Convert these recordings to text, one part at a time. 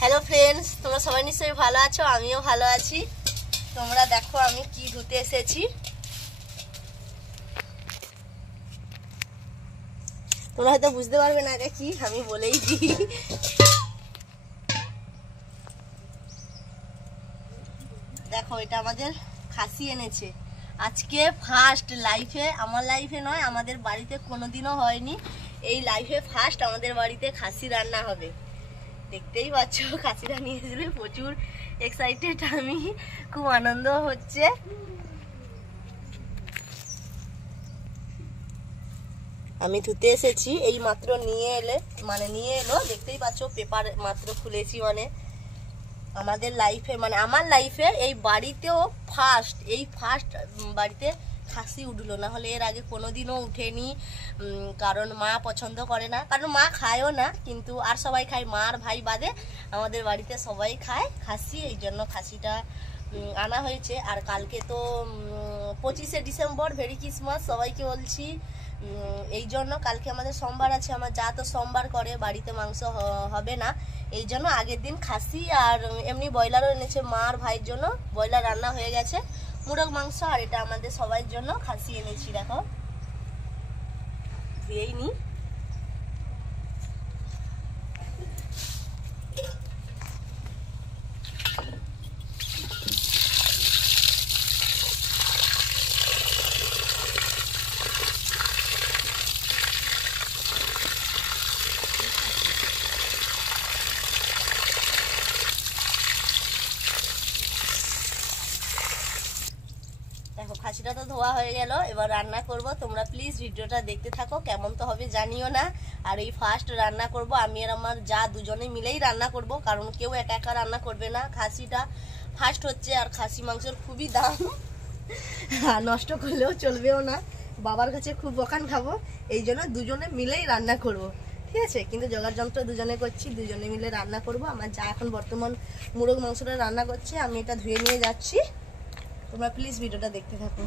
Hello friends, তোমরা সবাই নিশ্চয়ই ভালো আছো, আমিও ভালো আছি। তোমরা দেখো আমি কি ধুতে এসেছি। তোমরা হয়তো বুঝতে পারবে না এটা কি, আমি বলেই দিই। দেখো এটা আমাদের খাসি এনেছে আজকে ফার্স্ট লাইফে, আমার লাইফে নয়, আমাদের বাড়িতে কোনোদিনও হয়নি। এই লাইফে ফার্স্ট আমাদের বাড়িতে খাসি রান্না হবে। দেখতেই পাচ্ছ খাসিটা নিয়ে এসেছিল, প্রচুর এক্সাইটেড আমি, খুব আনন্দ হচ্ছে। আমি ধুতে এসেছি, এই মাত্র নিয়ে এলো, দেখতেই পাচ্ছ পেপার মাত্র খুলেছি। মানে আমাদের লাইফে, মানে আমার লাইফে এই বাড়িতেও ফার্স্ট বাড়িতে খাসি উঠলো, না হলে এর আগে কোনোদিনও উঠেনি। কারণ মা পছন্দ করে না, কারণ মা খায়ও না, কিন্তু আর সবাই খায়, মা আর ভাই বাদে আমাদের বাড়িতে সবাই খায় খাসি, এই জন্য খাসিটা আনা হয়েছে। আর কালকে তো 25শে ডিসেম্বর, ভেরি ক্রিসমাস সবাইকে বলছি। এই জন্য কালকে আমাদের সোমবার আছে, আমার যা তো সোমবার করে, বাড়িতে মাংস হবে না, এই জন্য আগের দিন খাসি আর এমনি ব্রয়লারও এনেছে। মা আর ভাইয়ের জন্য ব্রয়লার রান্না হয়ে গেছে, মুরগ মাংস, আর এটা আমাদের সবাই জন্য খাসি এনেছি। দেখো ধুয়েই নি। দেখো খাসিটা তো ধোয়া হয়ে গেল, এবার রান্না করব। তোমরা প্লিজ ভিডিওটা দেখতে থাকো, কেমন তো হবে জানিও না। আর এই ফার্স্ট রান্না করব আমি আর আমার যা, দুজনে মিলেই রান্না করব, কারণ কেউ একা একা রান্না করবে না। খাসিটা ফার্স্ট হচ্ছে, আর খাসি মাংসের খুবই দাম, আর নষ্ট করলেও চলবেও না, বাবার কাছে খুব বকান খাবো, এই জন্য দুজনে মিলেই রান্না করব, ঠিক আছে? কিন্তু জোগাড় যন্ত্র দুজনে করছি, দুজনে মিলে রান্না করব। আমার যা এখন বর্তমান মুরগ মাংসটা রান্না করছে, আমি এটা ধুয়ে নিয়ে যাচ্ছি। তোমরা প্লিজ ভিডিওটা দেখতে থাকো।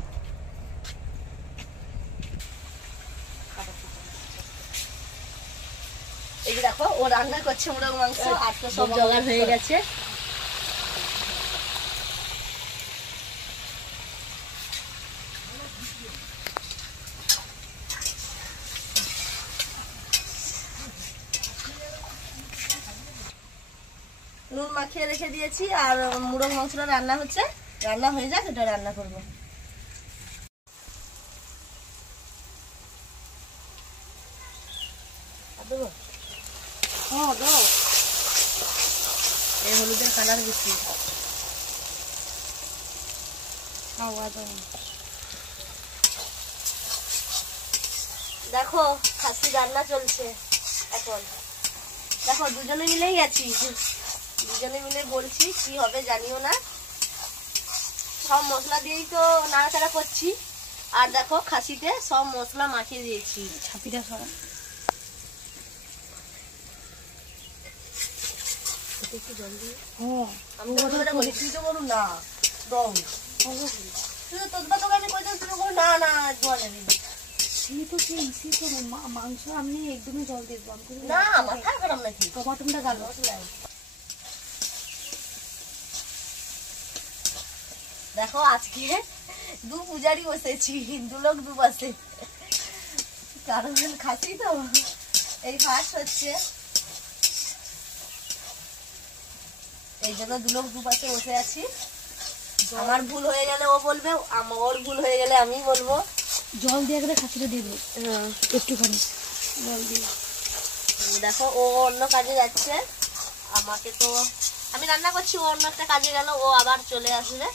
এই যে দেখো ও রান্না করছে মুরগ মাংস, আর তো সব জোগাড় হয়ে গেছে। নুন মাখিয়ে রেখে দিয়েছি, আর মুরগ মাংসটা রান্না হচ্ছে, রান্না হয়ে যাক, এটা রান্না করবো। এই হলুদের কালার বেশি। দেখো খাসি রান্না চলছে এখন। দেখো দুজনে মিলেই গেছি, দুজনে মিলে বলছি, কি হবে জানিও না। সব মশলা দিয়েই তো নাড়াচাড়া করছি, আর দেখো খাসিতে সব মশলা মাখিয়ে দিয়েছি। ছাপিটা সরা জল দিয়ে, আমি তো বলি, তুই তো বলুন না দম, না না জল দিবি। মাংস আমি একদমই জল দিয়ে না, মাথা খারাপ নাকি? টমাটোটা গালো। দেখো আজকে দু পূজারি বসেছি, দু লোক দু পাশে, কারণ খাসি তো এই ফার্স্ট হচ্ছে, এই জন্য দু লোক দু পাশে বসে আছি। আমার ভুল হয়ে গেলে ও বলবে, ওর ভুল হয়ে গেলে আমি বলবো। জল দিয়ে গেলে খাসিটা দিয়ে দেবো একটুখানি জল দিয়ে। দেখো ও অন্য কাজে যাচ্ছে, আমাকে তো, আমি রান্না করছি, ও অন্য একটা কাজে গেল, ও আবার চলে আসবে।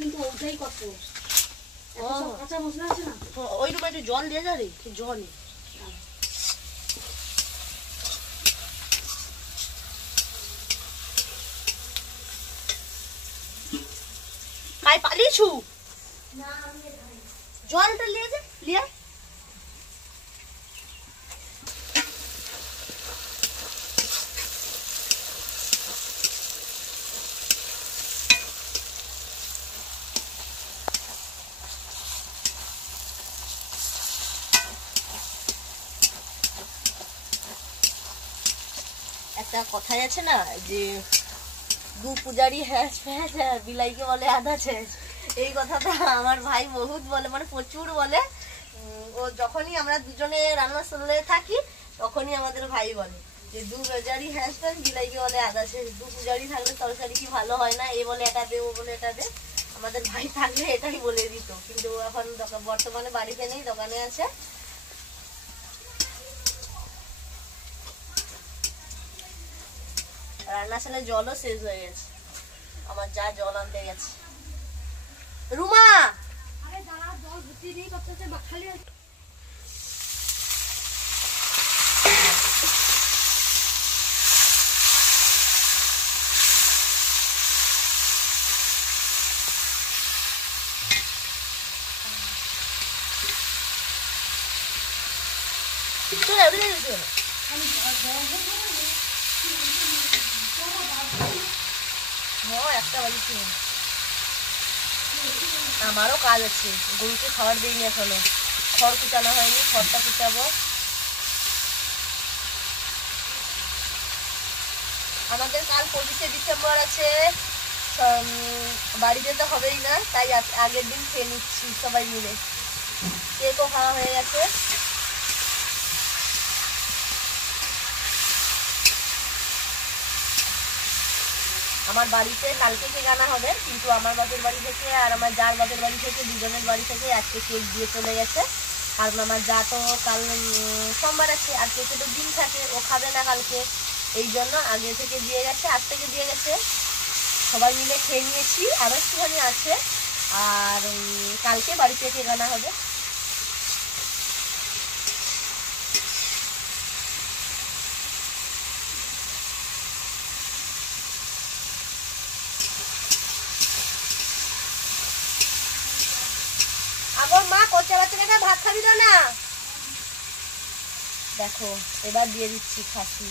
কিন্তু ওটাই কত কাঁচা মশলা আছে না, ওই রকম একটু জল দিয়ে যাবে, জল কাই পালিয়েছু, জলটা নিয়ে যা, নিয়ে একটা কথাই আছে না যে দু পূজারি হ্যাস ফ্যাস বিলাইকে বলে আধা ছেঁচ, এই কথাটা আমার ভাই বহুত বলে, মানে প্রচুর বলে। ও যখনই আমরা দুজনে রান্নাশালে থাকি তখনই আমাদের ভাই বলে যে দু পূজারি হ্যাস ফ্যাস বিলাইকে বলে আধা ছেঁচ, দু পূজারি থাকলে তরকারি কি ভালো হয় না, এ বলে এটা দে ও বলে এটা দে। আমাদের ভাই থাকলে এটাই বলে দিত, কিন্তু এখন বর্তমানে বাড়িতে নেই, দোকানে আছে। রান্নাশালে জলও শেষ হয়ে গেছে, আমার যা জল আনতে গেছে। রুমা আরে দাঁড়া, জল ভর্তি নেই করতেছে খালি। চলে ওদিকে চলে একটা বাড়ি। আমারও কাজ আছে, গরুকে খাবার দিইনি এখনো, খড় কুচানো হয়নি, খড়টা কুচাবো। আমাদের কাল 25শে ডিসেম্বর আছে, বাড়ি যেতে হবেই না, তাই আগের দিন খেয়ে নিচ্ছি সবাই মিলে। কেকও খাওয়া হয়ে গেছে। আমার বাড়িতে কালকে কেক আনা হবে, কিন্তু আমার বাপের বাড়ি থেকে আর আমার যার বাপের বাড়ি থেকে দুজনের বাড়ি থেকে আজকে কেক দিয়ে চলে গেছে। কারণ আমার যা তো কাল সোমবার আছে, আর কেকে তো দিন থাকে, ও খাবে না কালকে, এই জন্য আগে থেকে দিয়ে গেছে, আজ থেকে দিয়ে গেছে। সবাই মিলে খেয়ে নিয়েছি, আরও একটুখানি আছে, আর কালকে বাড়িতে কেক আনা হবে। আমার মা কচা বাচ্চাটা ভাত খাবি তো না, দেখো এবার দিয়ে দিচ্ছি খাসি।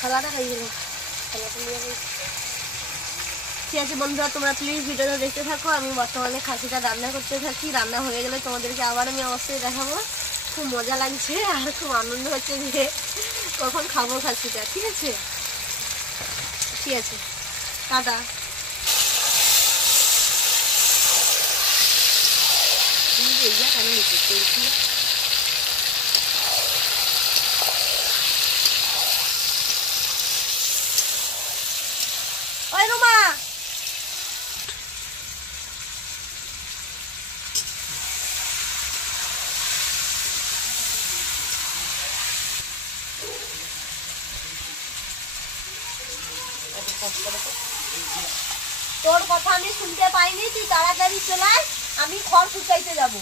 খালাটা খাই গেল, ঠিক আছে বন্ধুরা, তোমরা প্লিজ ভিডিওটা দেখতে থাকো। আমি বর্তমানে খাসিটা রান্না করতে থাকি, রান্না হয়ে গেলে তোমাদেরকে আবার আমি অবশ্যই দেখাবো। খুব মজা লাগছে আর খুব আনন্দ হচ্ছে যে কখন খাবো খাসিটা। ঠিক আছে, ঠিক আছে, টাটা। কেন নিচ্ছি ওই রুমা, তোর কথা আমি শুনতে পাইনি, তুই তাড়াতাড়ি চলে আয়, আমি খড় শুকাইতে যাবো।